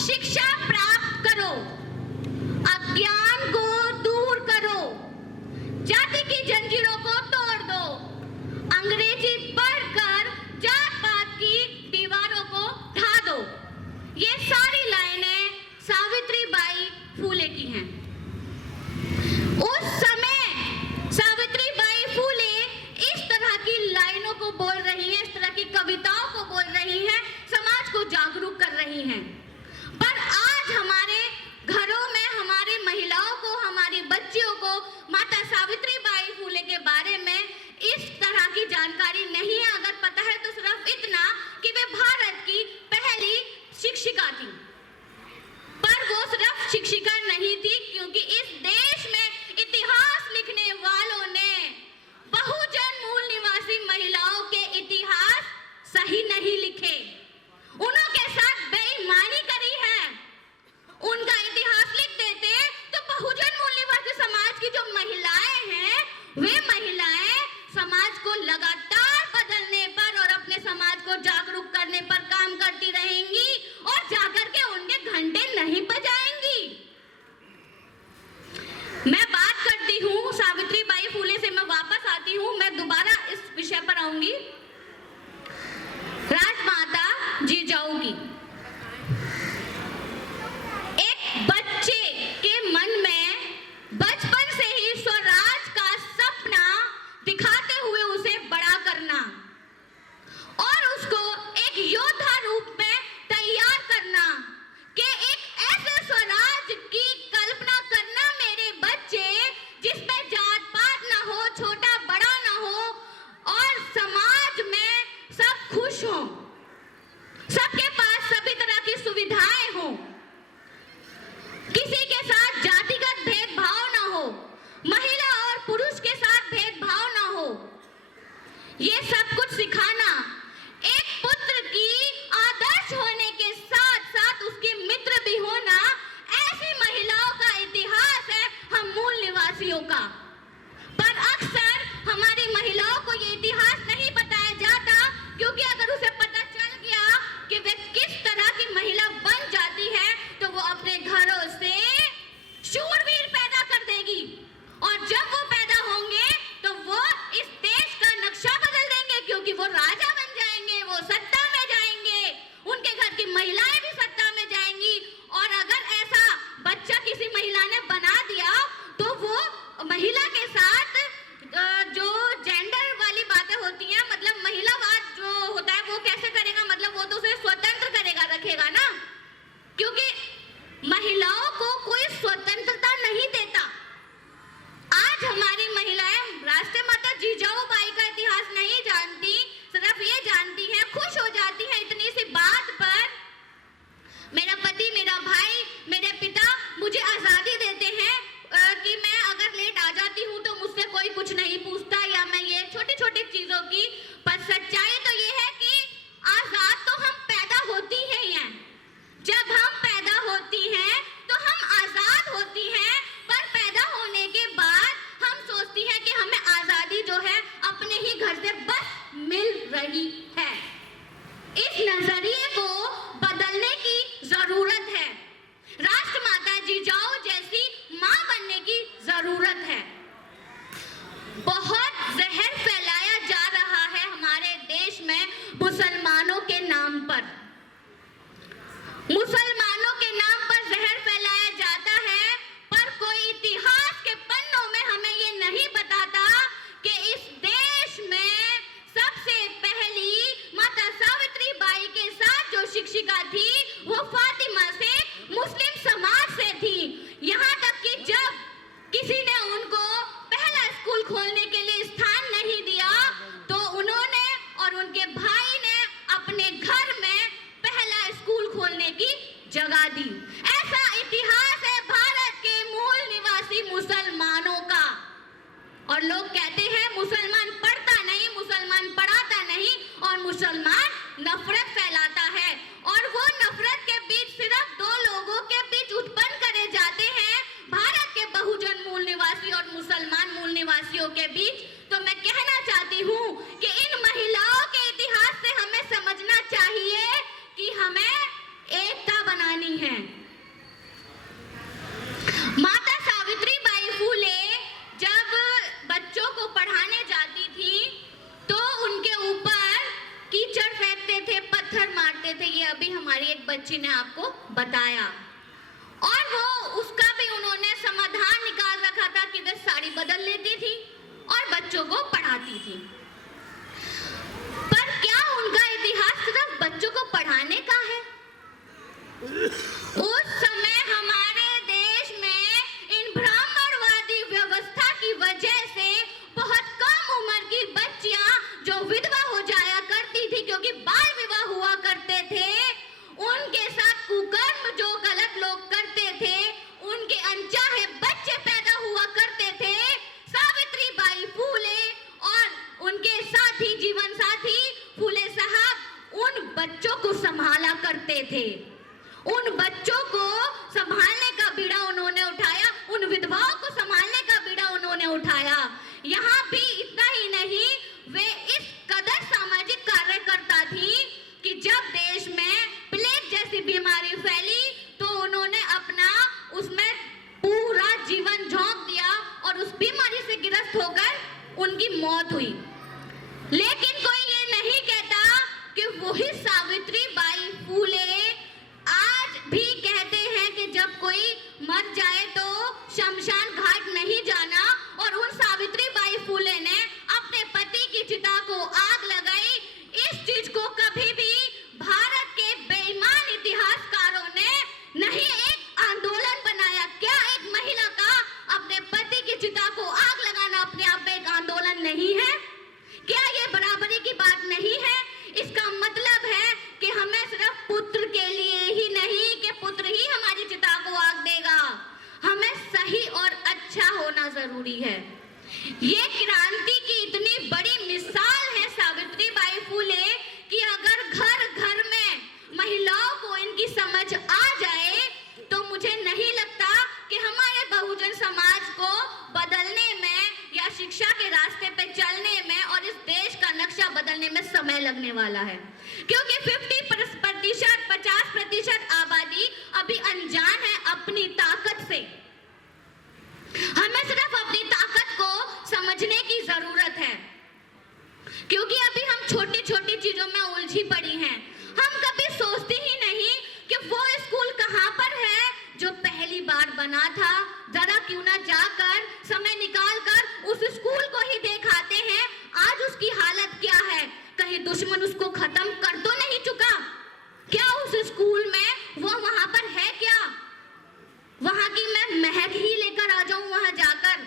शिक्षा प्राप्त करो, अज्ञान को दूर करो, जाति की जंजीरों को तोड़ दो, अंग्रेजी पढ़कर जात पात की दीवारों को ढा दो। ये सारी लाइनें सावित्रीबाई फूले की हैं। उस समय सावित्रीबाई फूले इस तरह की लाइनों को बोल रही हैं, इस तरह की कविताओं को बोल रही हैं, समाज को जागरूक कर रही हैं। पर आज हमारे घरों में हमारी महिलाओं को, हमारी बच्चियों को माता सावित्रीबाई फूले के बारे में इस तरह की जानकारी नहीं है। अगर पता है तो सिर्फ इतना कि वे भारत की पहली शिक्षिका थी। पर वो सिर्फ शिक्षिका नहीं थी, क्योंकि इस देश में इतिहास लिखने वालों ने बहुजन मूल निवासी महिलाओं के इतिहास सही नहीं लिखे, उनके साथ बेईमानी करी है। उनका इतिहास लिख देते तो बहुजन मूल निवासी समाज की जो महिलाएं हैं, वे महिलाएं समाज को लगातार बदलने पर और अपने समाज को जागरूक करने पर काम करती रहेंगी और जाकर के उनके घंटे नहीं बजाएंगी। मैं बात करती हूँ सावित्रीबाई फूले से, मैं वापस आती हूँ, मैं दोबारा इस विषय पर आऊंगी, राजमाता जिजाऊ की। एक बच्चे के मन में बचपन से ही स्वराज का सपना दिखाते हुए उसे बड़ा करना और उसको एक योद्धा रूप में तैयार करना कि एक ऐसे स्वराज की कल्पना करना मेरे बच्चे, जिसमें जात पात ना हो, छोटा बड़ा ना हो और समाज में सब खुश हो, सबके पास सभी तरह की सुविधाएं हो, किसी के साथ जातिगत भेदभाव ना हो, महिला और पुरुष के साथ भेदभाव ना हो, ये सब कुछ सिखाना। एक पुत्र की आदर्श होने के साथ साथ उसके मित्र भी होना, ऐसी महिलाओं का इतिहास है हम मूल निवासियों का। पर अक्सर हमारी महिलाओं को ये इतिहास नहीं बताया जाता, क्योंकि अगर उसे पता चल गया कि वे किस तरह की महिला बन जाती है तो वो अपने घरों से शूरवीर पैदा कर देगी और जब वो पैदा होंगे तो वो इस देश का नक्शा बदल देंगे, क्योंकि वो राजा बन जाएंगे, वो सत्ता में जाएंगे, उनके घर की महिलाएं भी सत्ता में जाएंगी। और अगर ऐसा बच्चा किसी महिला ने बना दिया तो वो महिला के साथ जो जेंडर वाली बातें होती हैं, मतलब महिलावाद जो होता है, वो कैसे करेगा, मतलब वो तो उसे स्वतंत्र करेगा, रखेगा ना, क्योंकि महिलाओं को कोई स्वतंत्रता नहीं देता। आज हमारी महिलाएं राष्ट्रीय माता जिजाऊ बाई का इतिहास नहीं जानती, सिर्फ ये जानती हैं, खुश हो जाती हैं इतनी सी बात पर, मेरा पति, मेरा भाई, मेरे पिता मुझे आजादी देते हैं कि मैं अगर लेट आ जाती हूँ तो मुझसे कोई कुछ नहीं पूछता, या मैं ये छोटी छोटी चीजों की। पर सच्चाई तो ये है कि आजाद तो हम पैदा होती ही हैं। जब हम पैदा होती हैं तो हम आजाद होती हैं, पर पैदा होने के बाद हम सोचती हैं कि हमें आजादी जो है अपने ही घर से बस मिल रही है। इस नजरिए को बदलने की जरूरत है। राष्ट्रमाता जिजाऊ जैसी मां बनने की जरूरत है। बहुत जहर फैलाया जा रहा है हमारे देश में मुसलमानों के नाम पर। मुसलमानों के नाम पर जहर फैलाया जाता है, पर कोई इतिहास के पन्नों में हमें ये नहीं बताता कि इस देश में सबसे पहली माता सावित्रीबाई के साथ जो शिक्षिका थी वो फातिमा से मुस्लिम समाज से थी। यहाँ तक कि जब किसी ने उनको पहला स्कूल खोलने के लिए स्थान नहीं दिया तो उन्होंने और उनके भाई ने अपने घर में पहला स्कूल खोलने की जगह दी। ऐसा इतिहास है भारत के मूल निवासी मुसलमानों का। और लोग कहते हैं मुसलमान पढ़ता नहीं, मुसलमान पढ़ाता नहीं और मुसलमान नफरत फैलाता है। और वो नफरत के बीच सिर्फ दो लोगों के बीच उत्पन्न करे जाते हैं, भारत के बहुजन मूल निवासी और मुसलमान मूल निवासियों के बीच। तो मैं कहना चाहती हूँ कि इन महिलाओं के इतिहास से हमें समझना चाहिए कि हमें एकता बनानी है। उन्होंने आपको बताया, और वो उसका भी उन्होंने समाधान निकाल रखा था कि वे साड़ी बदल लेती थी और बच्चों को पढ़ाती थी। पर क्या उनका इतिहास सिर्फ बच्चों को पढ़ाने का है? उस समय हमारे देश में इन ब्राह्मणवादी व्यवस्था की वजह से बहुत कम उम्र की बच्चियां जो विधवा हो जाया करती थी, क्योंकि बाल विवाह हुआ करते थे, उनके साथ कुकर्म जो गलत लोग करते थे, उनके अनचाहे बच्चे पैदा हुआ करते थे। सावित्रीबाई फूले और उनके साथी जीवन साथी फूले साहब उन बच्चों को संभाला करते थे। उन बच्चों को संभालने का बीड़ा उन्होंने उठाया, उन विधवाओं को संभालने का बीड़ा उन्होंने उठाया। यहाँ भी इतना ही नहीं, वे इस कदर सामाजिक कार्यकर्ता थी कि जब देश में प्लेग जैसी बीमारी फैली तो उन्होंने अपना उसमें पूरा जीवन झोंक दिया और उस बीमारी से ग्रस्त होकर उनकी मौत हुई। लेकिन कोई ये नहीं कहता कि वही सावित्रीबाई फूले आज भी कहते हैं कि जब कोई मर जाए तो शमशान घाट नहीं जाना, और उन सावित्रीबाई फूले ने अपने पति की चिता को आग लगाई। इस चीज को कभी भी भारत के बेईमान इतिहासकारों ने नहीं एक आंदोलन बनाया। क्या एक महिला का अपने पति की चिता को आग लगाना अपने आप में एक आंदोलन नहीं है? क्या ये बराबरी की बात नहीं है? इसका मतलब है कि हमें सिर्फ पुत्र के लिए ही नहीं कि पुत्र ही हमारी चिता को आग देगा, हमें सही और अच्छा होना जरूरी है। ये क्रांति की इतनी बड़ी मिसाल है सावित्रीबाई फूले कि अगर घर घर में महिलाओं को इनकी समझ आ जाए तो मुझे नहीं लगता कि हमारे बहुजन समाज को बदलने में या शिक्षा के रास्ते पे चलने में और इस देश का नक्शा बदलने में समय लगने वाला है, क्योंकि 50% आबादी अभी अनजान है अपनी ताकत से। हमें सिर्फ अपनी ताकत को समझने की जरूरत है, क्योंकि अभी हम छोटी छोटी चीजों में उलझी पड़ी हैं। हम कभी सोचते ही नहीं कि वो स्कूल कहाँ पर है जो पहली बार बना था। जरा क्यों ना जाकर समय निकाल कर उस स्कूल को ही दिखाते हैं, आज उसकी हालत क्या है। कहीं दुश्मन उसको खत्म कर तो नहीं चुका? क्या उस स्कूल में वो वहां पर है क्या? वहां की मैं महक ही लेकर आ जाऊं वहां जाकर,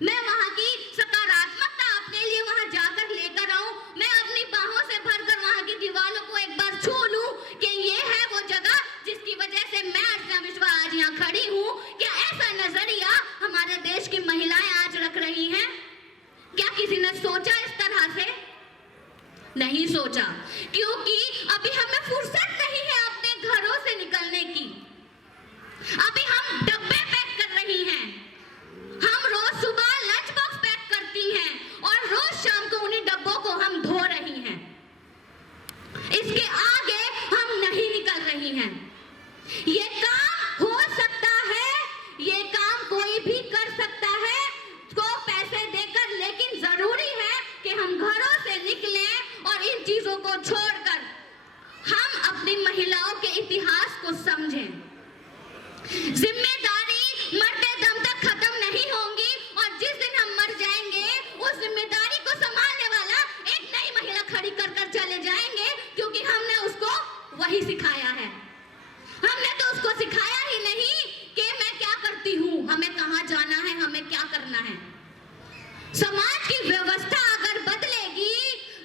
मैं वहां की सकारात्मकता अपने लिए वहां जाकर लेकर आऊं, मैं अपनी बाहों से भरकर वहां की दीवारों को एक बार छू लूं कि ये है वो जगह जिसकी वजह से मैं अर्चना मिश्रा आज यहाँ खड़ी हूँ। क्या ऐसा नजरिया हमारे देश की महिलाएं आज रख रही हैं? क्या किसी ने सोचा इस तरह से? नहीं सोचा, क्योंकि अभी हमें फुर्सत नहीं है अपने घरों से निकलने की। अभी हम डब्बे पैक कर रही हैं, हम रोज सुबह लंच बॉक्स पैक करती हैं और रोज शाम को उन्हीं डब्बों को हम धो रही हैं। इसके आगे हम नहीं निकल रही हैं। ये काम हो सकता है, ये काम कोई भी कर सकता है को पैसे देकर, लेकिन जरूरी है कि हम घरों से निकलें और इन चीजों को छोड़कर हम अपनी महिलाओं के इतिहास को समझें। जिम्मेदारी मरते दम तक खत्म नहीं होंगी और जिस दिन हम मर जाएंगे उस जिम्मेदारी को संभालने वाला एक नई महिला खड़ी कर कर चले जाएंगे, क्योंकि हमने उसको वही सिखाया है। हमने तो उसको सिखाया ही नहीं कि मैं क्या करती हूँ, हमें कहाँ जाना है, हमें क्या करना है। समाज की व्यवस्था अगर बदलेगी,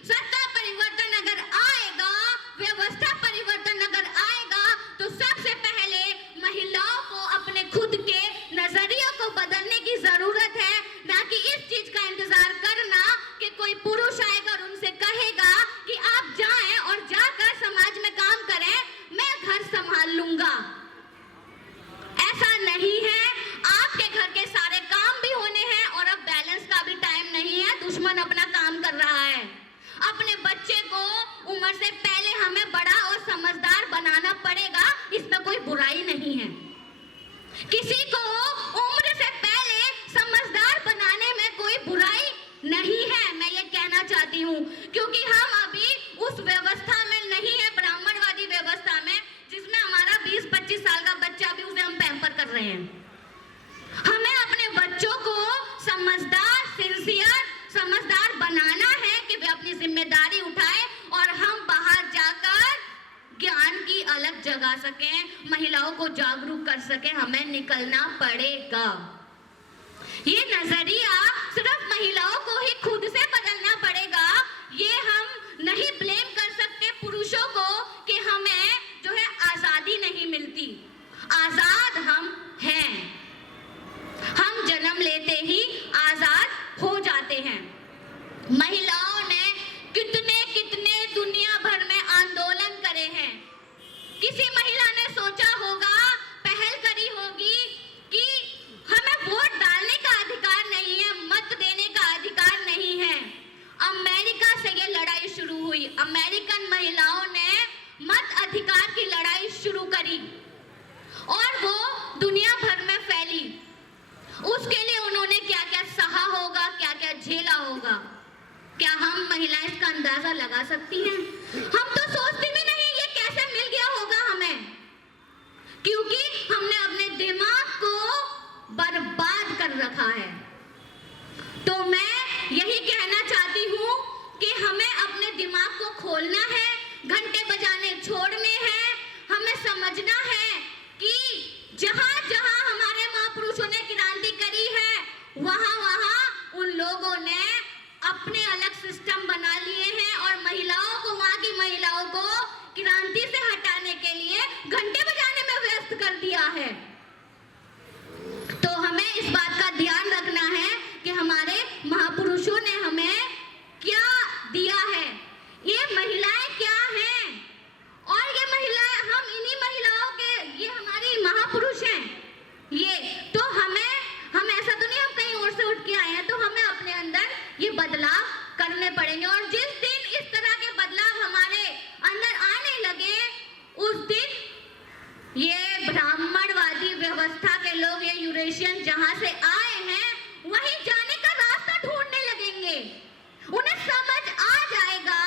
सत्ता परिवर्तन अगर आएगा, व्यवस्था परिवर्तन अगर आएगा, तो सबसे पहले महिलाओं को अपने खुद के नजरियों को बदलने की जरूरत है, ना कि इस चीज का इंतजार करना कि कोई पुरुष आएगा और उनसे कहेगा कि आप जाएं और जाकर समाज में काम करें, मैं घर संभाल लूंगा। ऐसा नहीं है। आपके घर के सारे काम भी होने हैं और अब बैलेंस का भी टाइम नहीं है, दुश्मन अपना काम कर रहा है। अपने बच्चे को उम्र से पहले हमें बड़ा और समझदार बनाना पड़ेगा, इसमें कोई बुराई नहीं है। किसी को उम्र से पहले समझदार बनाने में कोई बुराई नहीं है, मैं ये कहना चाहती हूँ, क्योंकि हम अभी उस व्यवस्था में नहीं है, ब्राह्मणवादी व्यवस्था में, जिसमें हमारा 20-25 साल का बच्चा भी उसे हम पैम्पर कर रहे हैं। हमें अपने बच्चों को समझदार, सिंसियर, समझदार बनाना है कि वे अपनी जिम्मेदारी उठाए और हम बाहर जाकर ज्ञान की अलग जगा सकें, महिलाओं को जागरूक कर सकें। हमें निकलना पड़ेगा। ये नजरिया सिर्फ महिलाओं को ही खुद से बदलना पड़ेगा। ये हम नहीं ब्लेम कर सकते पुरुषों को कि हमें जो है आजादी नहीं मिलती। आजाद हम हैं, हम जन्म लेते ही आजाद हो जाते हैं। महिलाओं ने कितने कितने दुनिया भर में आंदोलन करे हैं। किसी महिला ने सोचा होगा, पहल करी होगी कि हमें वोट डालने का अधिकार नहीं है, मत देने का अधिकार नहीं है। अमेरिका से ये लड़ाई शुरू हुई। अमेरिकन महिलाओं ने मत अधिकार की लड़ाई शुरू करी और वो दुनिया भर में फैली। उसके लिए उन्होंने क्या क्या सहा होगा, क्या क्या झेला होगा, क्या हम महिलाएं इसका अंदाजा लगा सकती हैं? हम तो सोचते भी नहीं ये कैसे मिल गया होगा हमें, क्योंकि हमने अपने दिमाग को बर्बाद कर रखा है। तो मैं यही कहना चाहती हूँ कि हमें अपने दिमाग को खोलना है, घंटे बजाने छोड़ने हैं। हमें समझना है कि जहाँ जहाँ हमारे महापुरुषों ने क्रांति करी है, वहाँ वहाँ उन लोगों ने अपने अलग सिस्टम बना लिए हैं और महिलाओं को, वहाँ की महिलाओं को क्रांति से हटाने के लिए घंटे बजाने में व्यस्त कर दिया है। तो हमें इस बात का ध्यान रखना है कि हमारे महापुरुषों ने हमें क्या दिया है, ये महिलाएं क्या हैं, और ये महिलाएं, हम इन्हीं महिलाओं के, ये हमारी महापुरुष हैं। ये तो हम ऐसा तो नहीं हम कहीं और से उठ के आए हैं, तो हमें अपने अंदर ये बदलाव करने पड़ेंगे। और जिस दिन इस तरह के बदलाव हमारे अंदर आने लगे, उस दिन ये ब्राह्मणवादी व्यवस्था के लोग, ये यूरेशियन जहां से आए हैं, वहीं जाने का रास्ता ढूंढने लगेंगे। उन्हें समझ आ जाएगा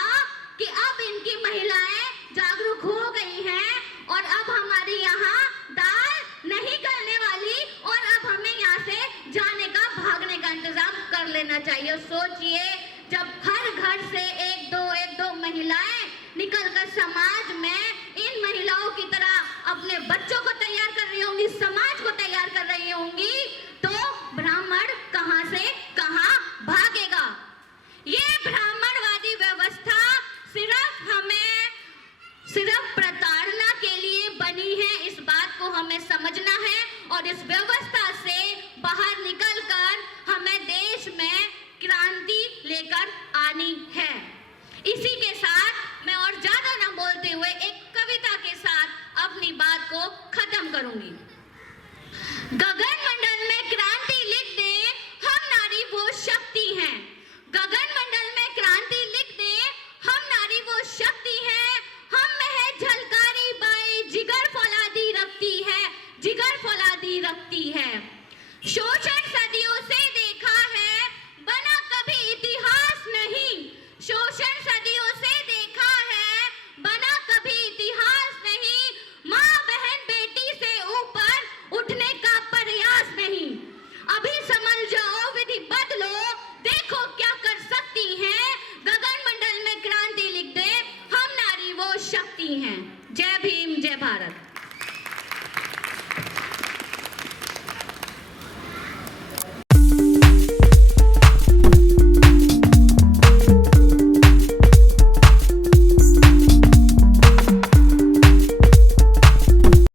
कि अब इनकी महिलाएं जागरूक हो गई हैं और अब हमारी यहाँ दाल नहीं गलने वाली, और अब हमें यहाँ से जाने का, भागने का इंतजाम कर लेना चाहिए। सोचिए, जब हर घर से एक दो महिलाएं निकलकर समाज में इन महिलाओं की तरह अपने बच्चों को तैयार कर रही होंगी, समाज को तैयार कर रही होंगी, तो ब्राह्मण कहां से कहां भागेगा। ये ब्राह्मणवादी व्यवस्था सिर्फ प्रताड़ना के लिए बनी है। इस बात को हमें समझना है और इस व्यवस्था से बाहर निकलकर हमें देश में क्रांति लेकर आनी है। इसी के साथ मैं और ज्यादा न बोलते हुए एक कविता के साथ अपनी बात को खत्म करूंगी। गगन मंडल में क्रांति लिख दे, हम नारी वो शक्ति हैं। गगन मंडल में क्रांति लिख दे, हम नारी वो शक्ति हैं। हम में है झलकारी बाई, जिगर फौलादी रखती है, जिगर फौलादी रखती है। शोषण